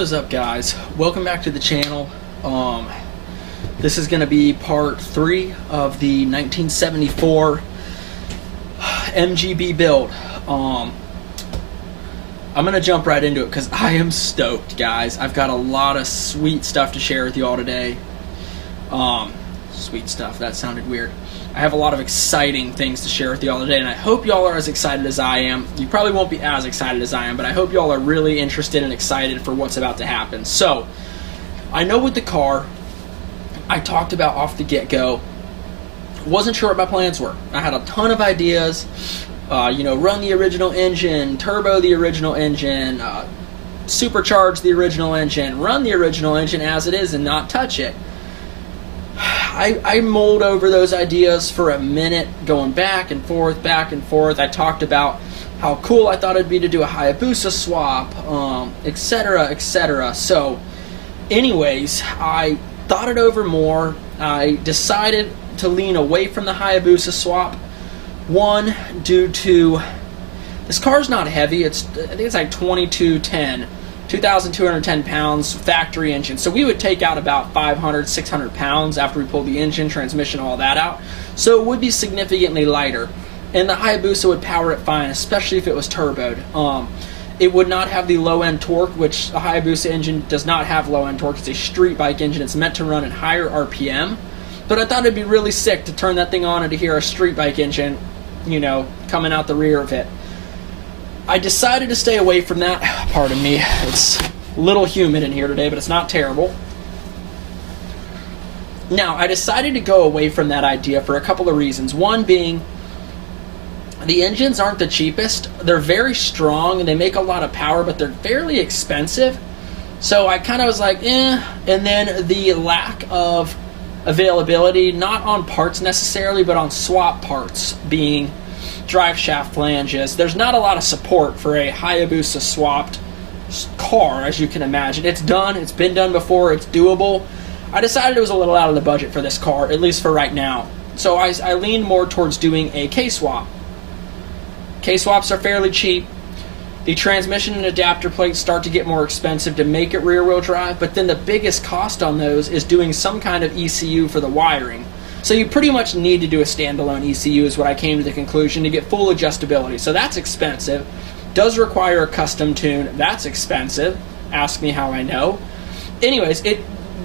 What is up, guys? Welcome back to the channel. This is going to be part 3 of the 1974 MGB build. I'm going to jump right into it because I am stoked, guys. I've got a lot of sweet stuff to share with you all today. Sweet stuff, that sounded weird. I have a lot of exciting things to share with you all today, and I hope y'all are as excited as I am. You probably won't be as excited as I am, but I hope y'all are really interested and excited for what's about to happen. So, I know with the car, I talked about off the get-go, wasn't sure what my plans were. I had a ton of ideas, run the original engine, turbo the original engine, supercharge the original engine, run the original engine as it is and not touch it. I mulled over those ideas for a minute, going back and forth, back and forth. I talked about how cool I thought it'd be to do a Hayabusa swap, etc., etc. So, anyways, I thought it over more. I decided to lean away from the Hayabusa swap. One, due to this car's not heavy. I think it's like 2,210 pounds, factory engine. So we would take out about 500, 600 pounds after we pulled the engine, transmission, all that out. So it would be significantly lighter. And the Hayabusa would power it fine, especially if it was turboed. It would not have the low-end torque, which the Hayabusa engine does not have low-end torque. It's a street bike engine. It's meant to run at higher RPM. But I thought it'd be really sick to turn that thing on and to hear a street bike engine, coming out the rear of it. I decided to stay away from that. Pardon me, it's a little humid in here today, but it's not terrible. Now, I decided to go away from that idea for a couple of reasons. One being, the engines aren't the cheapest. They're very strong and they make a lot of power, but they're fairly expensive. So I kind of was like, eh. And then the lack of availability, not on parts necessarily, but on swap parts, being drive shaft flanges. There's not a lot of support for a Hayabusa swapped car, as you can imagine. It's done, it's been done before, it's doable. I decided it was a little out of the budget for this car, at least for right now. So I leaned more towards doing a K-swap. K-swaps are fairly cheap. The transmission and adapter plates start to get more expensive to make it rear-wheel drive, but then the biggest cost on those is doing some kind of ECU for the wiring. So you pretty much need to do a standalone ECU is what I came to the conclusion to get full adjustability. So that's expensive. Does require a custom tune. That's expensive. Ask me how I know. Anyways,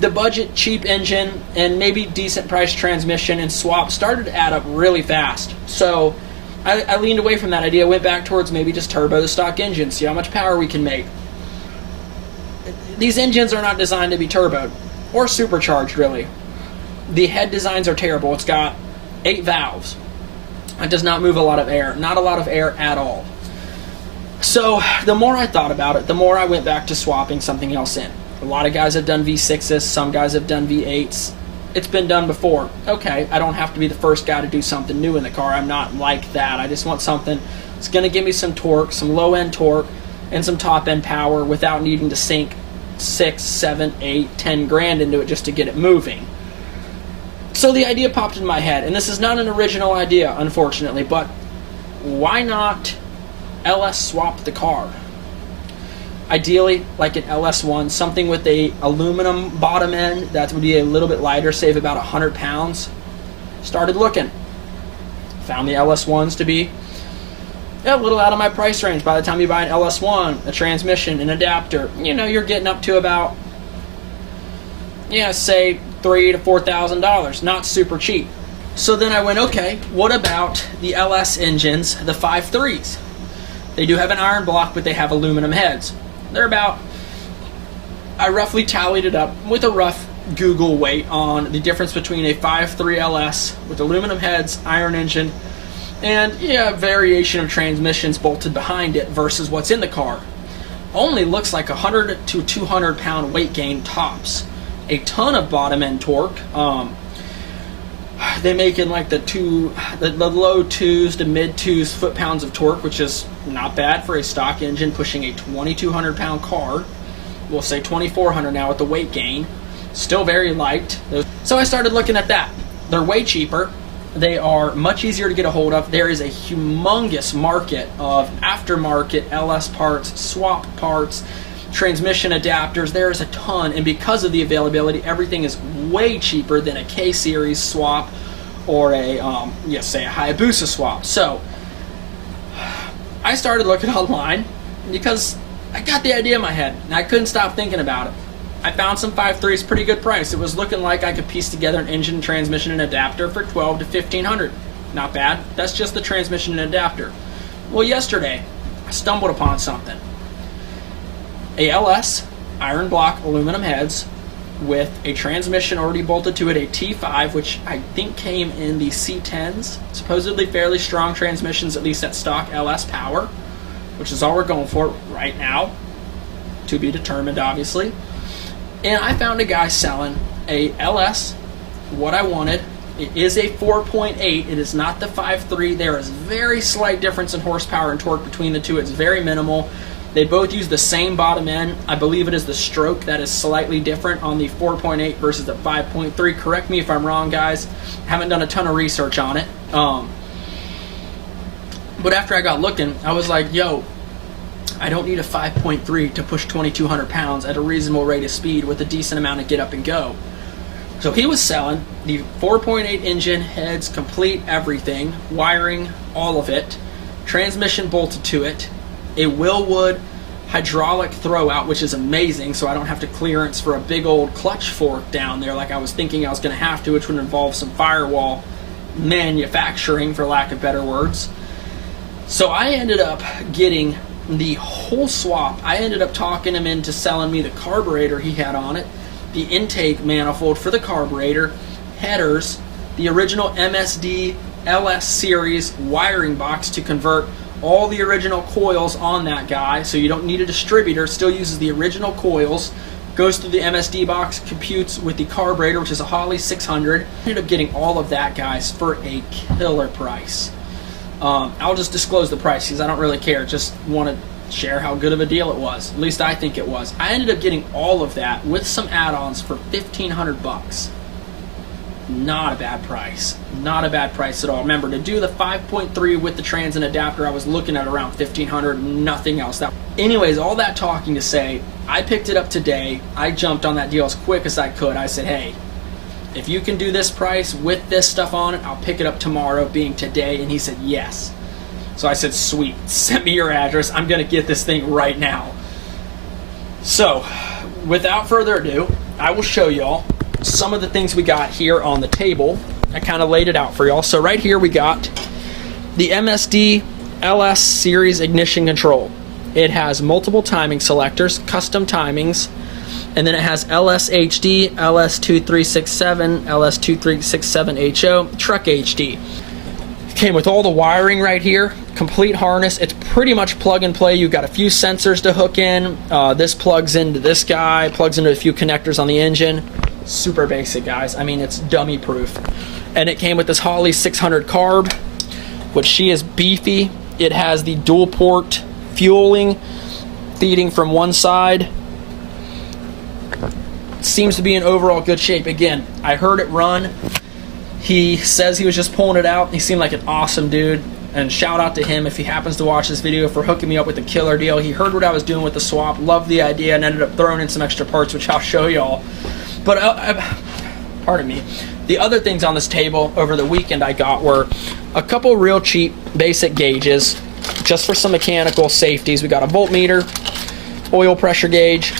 the budget, cheap engine, and maybe decent price transmission and swap started to add up really fast. So I leaned away from that idea, went back towards maybe just turbo the stock engine, see how much power we can make. These engines are not designed to be turboed or supercharged, really. The head designs are terrible. It's got 8 valves. It does not move a lot of air. Not a lot of air at all. So the more I thought about it, the more I went back to swapping something else in. A lot of guys have done V6s. Some guys have done V8s. It's been done before. Okay, I don't have to be the first guy to do something new in the car. I'm not like that. I just want something that's going to give me some torque, some low-end torque, and some top-end power without needing to sink 6, 7, 8, 10 grand into it just to get it moving. So the idea popped in my head, and this is not an original idea, unfortunately, but why not LS swap the car? Ideally, like an LS1, something with a aluminum bottom end that would be a little bit lighter, save about 100 pounds. Started looking. Found the LS1s to be a little out of my price range. By the time you buy an LS1, a transmission, an adapter, you're getting up to about, say $3,000 to $4,000. Not super cheap. So then I went, okay, what about the LS engines, the 5.3s? They do have an iron block, but they have aluminum heads. They're about, I roughly tallied it up with a rough Google weight on the difference between a 5.3 LS with aluminum heads, iron engine, and variation of transmissions bolted behind it versus what's in the car. Only looks like 100 to 200 pound weight gain tops. A ton of bottom end torque. They make in like the low 2s to mid 2s foot-pounds of torque, which is not bad for a stock engine pushing a 2,200 pound car. We'll say 2,400 now with the weight gain. Still very light. So I started looking at that. They're way cheaper. They are much easier to get a hold of. There is a humongous market of aftermarket LS parts, swap parts, transmission adapters. There's a ton, and because of the availability, everything is way cheaper than a K-Series swap or a, say a Hayabusa swap. So I started looking online because I got the idea in my head, and I couldn't stop thinking about it. I found some 5.3s, pretty good price. It was looking like I could piece together an engine, transmission, and adapter for $1,200 to $1,500. Not bad. That's just the transmission and adapter. Well, yesterday, I stumbled upon something. A LS iron block aluminum heads with a transmission already bolted to it, a T5, which I think came in the C10s. Supposedly fairly strong transmissions, at least at stock LS power, which is all we're going for right now. To be determined, obviously. And I found a guy selling a LS, what I wanted. It is a 4.8. It is not the 5.3. There is very slight difference in horsepower and torque between the two. It's very minimal. They both use the same bottom end. I believe it is the stroke that is slightly different on the 4.8 versus the 5.3. Correct me if I'm wrong, guys. Haven't done a ton of research on it. But after I got looking, I was like, yo, I don't need a 5.3 to push 2,200 pounds at a reasonable rate of speed with a decent amount of get up and go. So he was selling the 4.8 engine, heads, complete everything, wiring, all of it, transmission bolted to it, a Willwood hydraulic throwout, which is amazing, so I don't have to clearance for a big old clutch fork down there like I was thinking I was going to have to, which would involve some firewall manufacturing, for lack of better words. So I ended up getting the whole swap. I ended up talking him into selling me the carburetor he had on it, the intake manifold for the carburetor, headers, the original MSD LS series wiring box to convert all the original coils on that guy, so you don't need a distributor, still uses the original coils, goes through the MSD box, computes with the carburetor, which is a Holley 600. Ended up getting all of that, guys, for a killer price. I'll just disclose the price because I don't really care, just want to share how good of a deal it was. At least I think it was. I ended up getting all of that with some add-ons for $1,500. Not a bad price. Not a bad price at all. Remember, to do the 5.3 with the trans and adapter, I was looking at around $1,500, nothing else. Anyways, all that talking to say, I picked it up today. I jumped on that deal as quick as I could. I said, hey, if you can do this price with this stuff on it, I'll pick it up tomorrow, being today. And he said, yes. So I said, sweet, send me your address. I'm going to get this thing right now. So, without further ado, I will show y'all some of the things we got here on the table. I kind of laid it out for y'all. So right here we got the MSD LS series ignition control. It has multiple timing selectors, custom timings, and then it has LS-HD, LS2367, LS2367HO, Truck HD. Came with all the wiring right here, complete harness. It's pretty much plug and play. You've got a few sensors to hook in. This plugs into this guy, plugs into a few connectors on the engine. Super basic, guys. I mean, it's dummy proof. And it came with this Holley 600 carb, which she is beefy. It has the dual port fueling feeding from one side. Seems to be in overall good shape. Again, I heard it run. He says he was just pulling it out. He seemed like an awesome dude. And shout out to him if he happens to watch this video for hooking me up with a killer deal. He heard what I was doing with the swap, loved the idea, and ended up throwing in some extra parts, which I'll show y'all. But, pardon me, the other things on this table over the weekend I got were a couple real cheap basic gauges, just for some mechanical safeties. We got a voltmeter, oil pressure gauge,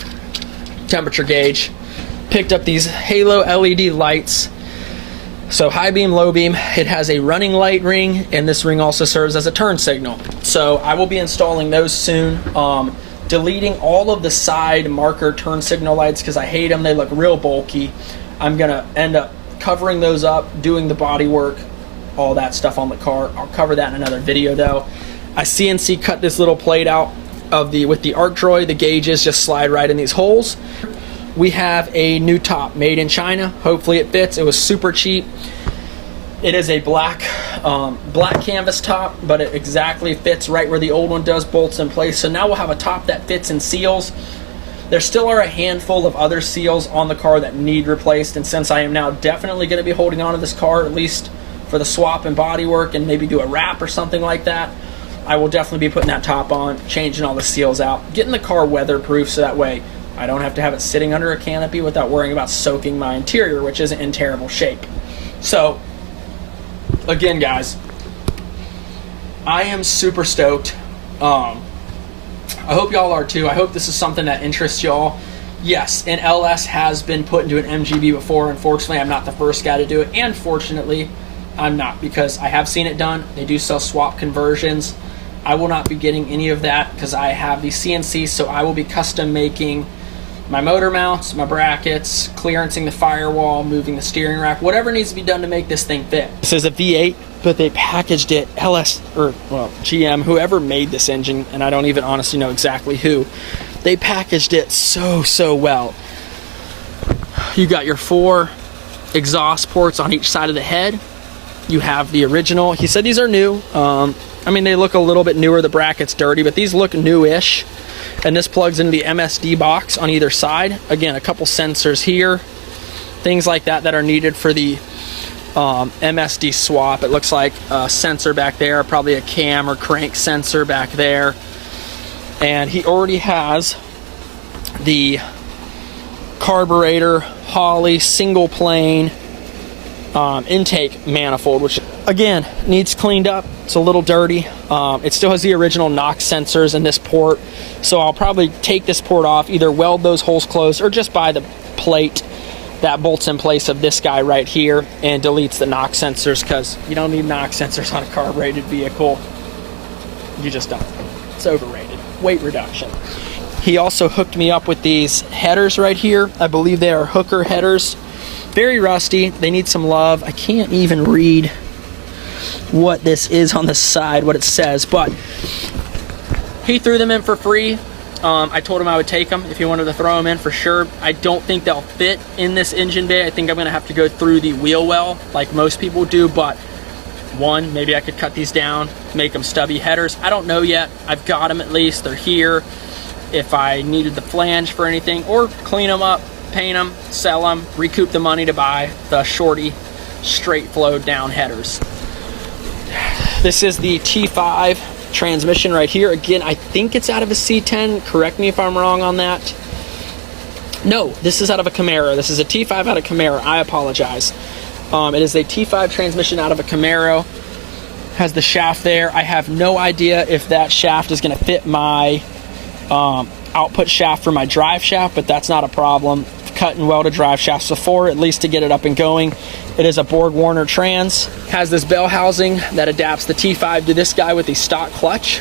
temperature gauge. Picked up these halo LED lights. So high beam, low beam. It has a running light ring, and this ring also serves as a turn signal. So I will be installing those soon. Deleting all of the side marker turn signal lights because I hate them. They look real bulky. I'm going to end up covering those up, doing the body work, all that stuff on the car. I'll cover that in another video though. I CNC cut this little plate out of with the arc droid. The gauges just slide right in these holes. We have a new top made in China. Hopefully it fits. It was super cheap. It is a black canvas top, but it exactly fits right where the old one does, bolts in place. So now we'll have a top that fits and seals. There still are a handful of other seals on the car that need replaced, and since I am now definitely going to be holding on to this car, at least for the swap and body work, and maybe do a wrap or something like that, I will definitely be putting that top on, changing all the seals out, getting the car weatherproof so that way I don't have to have it sitting under a canopy without worrying about soaking my interior, which isn't in terrible shape. So, again, guys, I am super stoked. I hope y'all are too. I hope this is something that interests y'all. Yes, an LS has been put into an MGB before. Unfortunately, I'm not the first guy to do it. And fortunately, I'm not, because I have seen it done. They do sell swap conversions. I will not be getting any of that because I have the CNC, so I will be custom making my motor mounts, my brackets, clearancing the firewall, moving the steering rack, whatever needs to be done to make this thing fit. This is a V8, but they packaged it, GM, whoever made this engine, and I don't even honestly know exactly who, they packaged it so well. You got your 4 exhaust ports on each side of the head. You have the original. He said these are new. I mean, they look a little bit newer. The bracket's dirty, but these look new-ish. And this plugs into the MSD box on either side. Again, a couple sensors here, things like that that are needed for the MSD swap. It looks like a sensor back there, probably a cam or crank sensor back there. And he already has the carburetor Holley single plane intake manifold, which again needs cleaned up. It's a little dirty. It still has the original Knox sensors in this port, so I'll probably take this port off, either weld those holes closed or just buy the plate that bolts in place of this guy right here and deletes the Knox sensors, because you don't need Knox sensors on a carbureted vehicle. You just don't. It's overrated. Weight reduction. He also hooked me up with these headers right here. I believe they are hooker headers. Very rusty. They need some love. I can't even read what this is on the side, what it says, but he threw them in for free. I told him I would take them if he wanted to throw them in for sure. I don't think they'll fit in this engine bay. I think I'm gonna have to go through the wheel well like most people do, but one, maybe I could cut these down, make them stubby headers. I don't know yet. I've got them at least. They're here. If I needed the flange for anything, or clean them up, paint them, sell them, recoup the money to buy the shorty straight flow down headers. This is the T5 transmission right here. Again, I think it's out of a C10. Correct me if I'm wrong on that. No, this is out of a Camaro. This is a T5 out of Camaro. I apologize. It is a T5 transmission out of a Camaro. Has the shaft there. I have no idea if that shaft is going to fit my output shaft for my drive shaft, but that's not a problem. Cut and welded drive shafts before, at least to get it up and going. It is a Borg Warner trans. Has this bell housing that adapts the T5 to this guy with the stock clutch.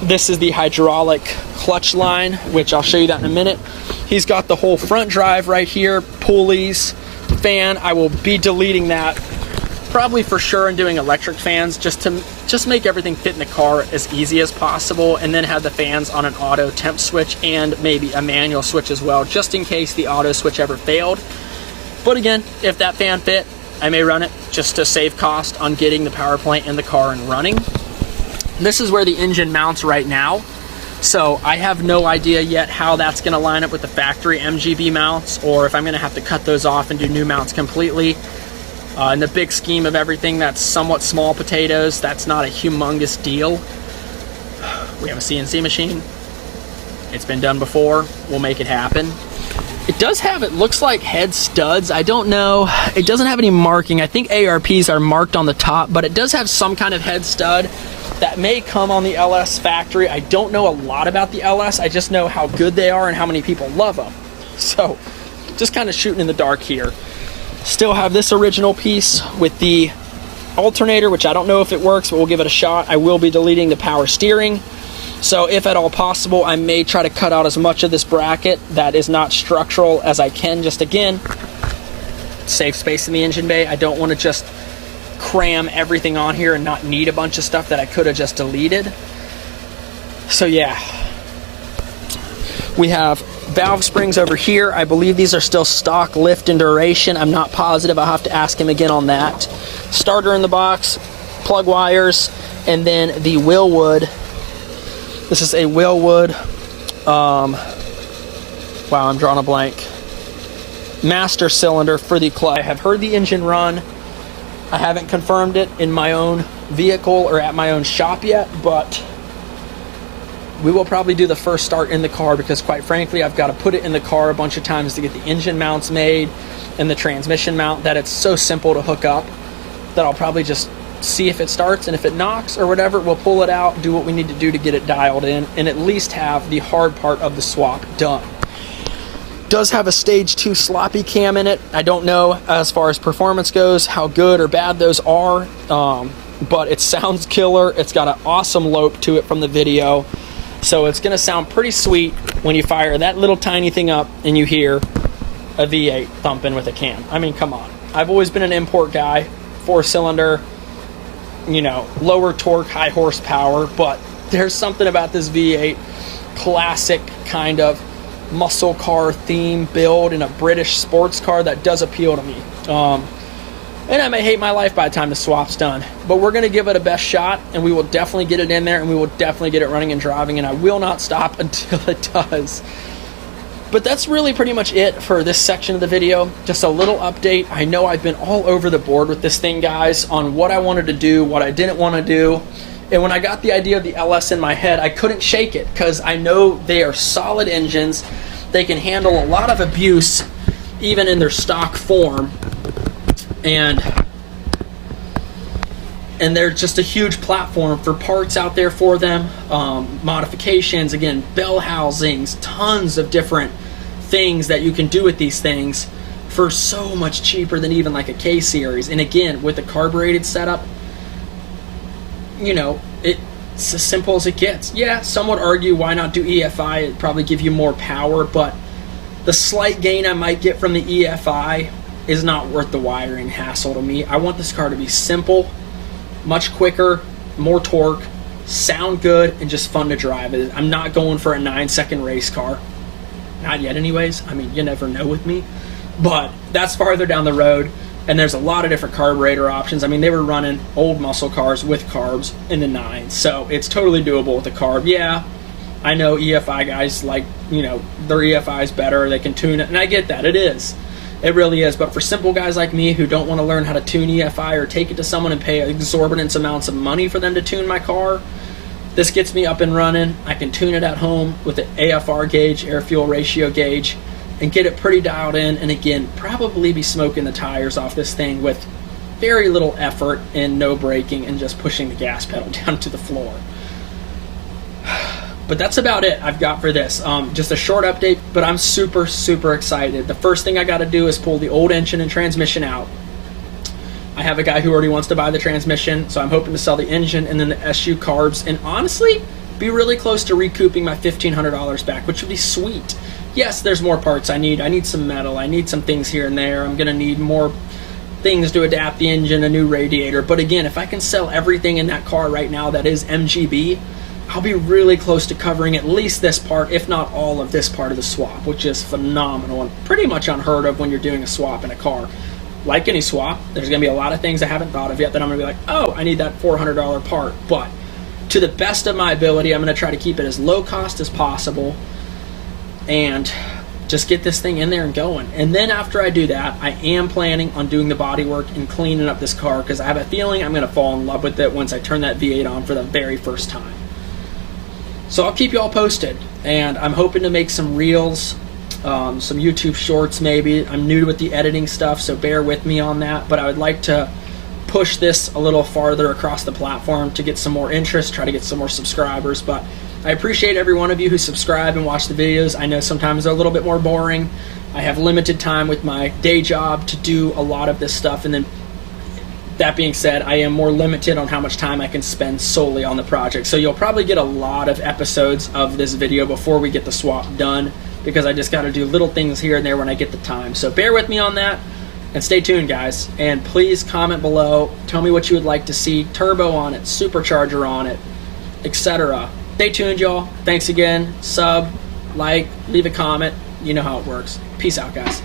This is the hydraulic clutch line, which I'll show you that in a minute. He's got the whole front drive right here, pulleys, fan. I will be deleting that probably for sure and doing electric fans just to make everything fit in the car as easy as possible, and then have the fans on an auto temp switch and maybe a manual switch as well, just in case the auto switch ever failed. But again, if that fan fit, I may run it just to save cost on getting the power plant in the car and running. This is where the engine mounts right now. So I have no idea yet how that's going to line up with the factory MGB mounts, or if I'm going to have to cut those off and do new mounts completely. In the big scheme of everything, that's somewhat small potatoes. That's not a humongous deal. We have a CNC machine. It's been done before. We'll make it happen. It does have, it looks like head studs. I don't know. It doesn't have any marking. I think ARPs are marked on the top, but it does have some kind of head stud that may come on the LS factory. I don't know a lot about the LS. I just know how good they are and how many people love them. So just kind of shooting in the dark here. Still have this original piece with the alternator, which I don't know if it works, but we'll give it a shot. I will be deleting the power steering. So if at all possible, I may try to cut out as much of this bracket that is not structural as I can, just again, save space in the engine bay. I don't want to just cram everything on here and not need a bunch of stuff that I could have just deleted. So yeah, we have valve springs over here. I believe these are still stock lift and duration. I'm not positive. I'll have to ask him again on that. Starter in the box, plug wires, and then the Willwood. This is a Willwood, wow, I'm drawing a blank. Master cylinder for the clutch. I have heard the engine run. I haven't confirmed it in my own vehicle or at my own shop yet, but we will probably do the first start in the car because, quite frankly, I've got to put it in the car a bunch of times to get the engine mounts made and the transmission mount, that it's so simple to hook up that I'll probably just see if it starts, and if it knocks or whatever, we'll pull it out, do what we need to do to get it dialed in, and at least have the hard part of the swap done. Does have a stage 2 sloppy cam in it. I don't know, as far as performance goes, how good or bad those are, but it sounds killer. It's got an awesome lope to it from the video, so it's going to sound pretty sweet when you fire that little tiny thing up and you hear a V8 thumping with a cam. I mean, come on. I've always been an import guy, 4-cylinder, you know, lower torque, high horsepower, but there's something about this V8 classic kind of muscle car theme build in a British sports car that does appeal to me. And I may hate my life by the time the swap's done, but we're going to give it a best shot, and we will definitely get it in there, and we will definitely get it running and driving, and I will not stop until it does. But that's really pretty much it for this section of the video. Just a little update. I know I've been all over the board with this thing, guys, on what I wanted to do, what I didn't want to do. And when I got the idea of the LS in my head, I couldn't shake it because I know they are solid engines. They can handle a lot of abuse, even in their stock form. And they're just a huge platform for parts out there for them, modifications, again, bell housings, tons of different things that you can do with these things for so much cheaper than even like a K-Series. And again, with the carbureted setup, you know, it's as simple as it gets. Yeah, some would argue why not do EFI, it'd probably give you more power, but the slight gain I might get from the EFI is not worth the wiring hassle to me. I want this car to be simple, much quicker, more torque, sound good, and just fun to drive. I'm not going for a 9-second race car. Not yet anyways. I mean, you never know with me. But that's farther down the road, and there's a lot of different carburetor options. I mean, they were running old muscle cars with carbs in the 9s, so it's totally doable with a carb. Yeah, I know EFI guys like, you know, their EFI is better, they can tune it, and I get that, it is. It really is, but for simple guys like me who don't want to learn how to tune EFI or take it to someone and pay exorbitant amounts of money for them to tune my car, this gets me up and running. I can tune it at home with the AFR gauge, air-fuel ratio gauge, and get it pretty dialed in, and again, probably be smoking the tires off this thing with very little effort and no braking and just pushing the gas pedal down to the floor. But that's about it I've got for this. Just a short update, but I'm super, super excited. The first thing I got to do is pull the old engine and transmission out. I have a guy who already wants to buy the transmission, so I'm hoping to sell the engine and then the SU carbs, and honestly, be really close to recouping my $1,500 back, which would be sweet. Yes, there's more parts I need. I need some metal. I need some things here and there. I'm going to need more things to adapt the engine, a new radiator. But again, if I can sell everything in that car right now that is MGB, I'll be really close to covering at least this part, if not all of this part of the swap, which is phenomenal and pretty much unheard of when you're doing a swap in a car. Like any swap, there's going to be a lot of things I haven't thought of yet that I'm going to be like, oh, I need that $400 part. But to the best of my ability, I'm going to try to keep it as low cost as possible and just get this thing in there and going. And then after I do that, I am planning on doing the body work and cleaning up this car because I have a feeling I'm going to fall in love with it once I turn that V8 on for the very first time. So I'll keep you all posted, and I'm hoping to make some reels, some YouTube shorts maybe. I'm new with the editing stuff, so bear with me on that, but I would like to push this a little farther across the platform to get some more interest, try to get some more subscribers. But I appreciate every one of you who subscribe and watch the videos. I know sometimes they're a little bit more boring. I have limited time with my day job to do a lot of this stuff, and then that being said, I am more limited on how much time I can spend solely on the project. So you'll probably get a lot of episodes of this video before we get the swap done, because I just got to do little things here and there when I get the time. So bear with me on that, and stay tuned, guys. And please comment below. Tell me what you would like to see. Turbo on it, supercharger on it, etc. Stay tuned, y'all. Thanks again. Sub, like, leave a comment. You know how it works. Peace out, guys.